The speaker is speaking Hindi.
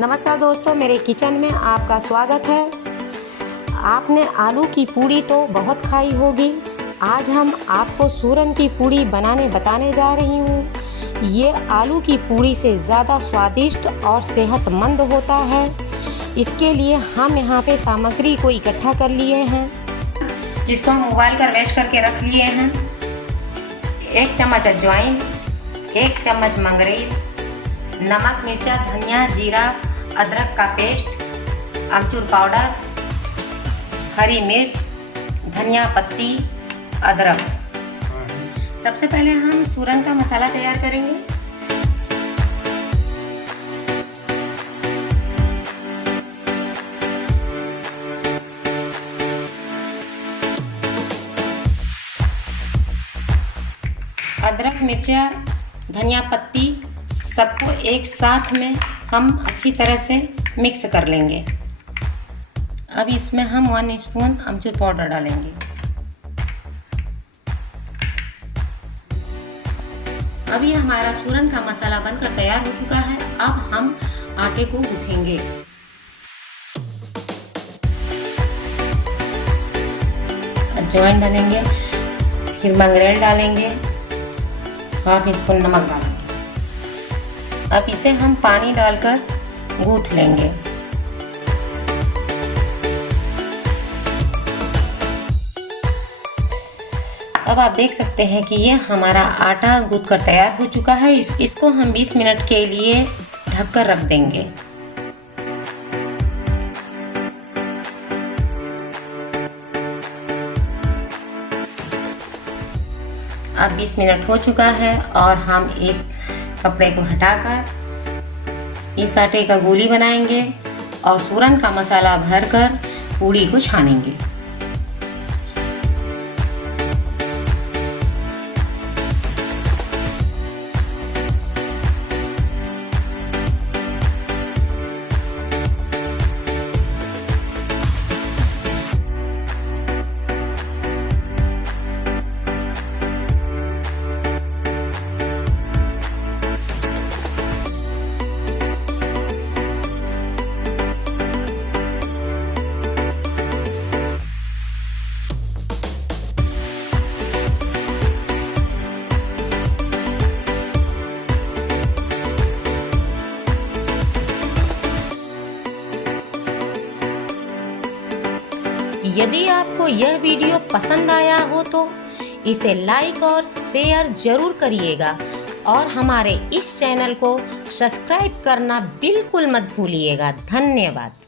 नमस्कार दोस्तों, मेरे किचन में आपका स्वागत है। आपने आलू की पूड़ी तो बहुत खाई होगी। आज हम आपको सूरन की पूड़ी बताने जा रही हूँ। ये आलू की पूड़ी से ज़्यादा स्वादिष्ट और सेहतमंद होता है। इसके लिए हम यहाँ पे सामग्री को इकट्ठा कर लिए हैं, जिसको हम उबाल कर मैश करके रख लिए हैं। 1 चम्मच अजवाइन, 1 चम्मच मंगरेल, नमक, मिर्चा, धनिया, जीरा, अदरक का पेस्ट, अमचूर पाउडर, हरी मिर्च, धनिया पत्ती, अदरक। सबसे पहले हम सूरन का मसाला तैयार करेंगे। अदरक, मिर्चा, धनिया पत्ती सबको एक साथ में हम अच्छी तरह से मिक्स कर लेंगे। अब इसमें हम 1 स्पून अमचूर पाउडर डालेंगे। अभी हमारा सूरन का मसाला बनकर तैयार हो चुका है। अब हम आटे को गूंथेंगे। अजवाइन डालेंगे, फिर मंगरेल डालेंगे, 1/2 स्पून नमक डालेंगे। अब इसे हम पानी डालकर गूंथ लेंगे। अब आप देख सकते हैं कि ये हमारा आटा गूंथ कर तैयार हो चुका है। इसको हम 20 मिनट के लिए ढक कर रख देंगे। अब 20 मिनट हो चुका है और हम इस कपड़े को हटाकर इस आटे का गोली बनाएंगे और सूरन का मसाला भरकर पूड़ी को छानेंगे। यदि आपको यह वीडियो पसंद आया हो तो इसे लाइक और शेयर जरूर करिएगा और हमारे इस चैनल को सब्सक्राइब करना बिल्कुल मत भूलिएगा। धन्यवाद।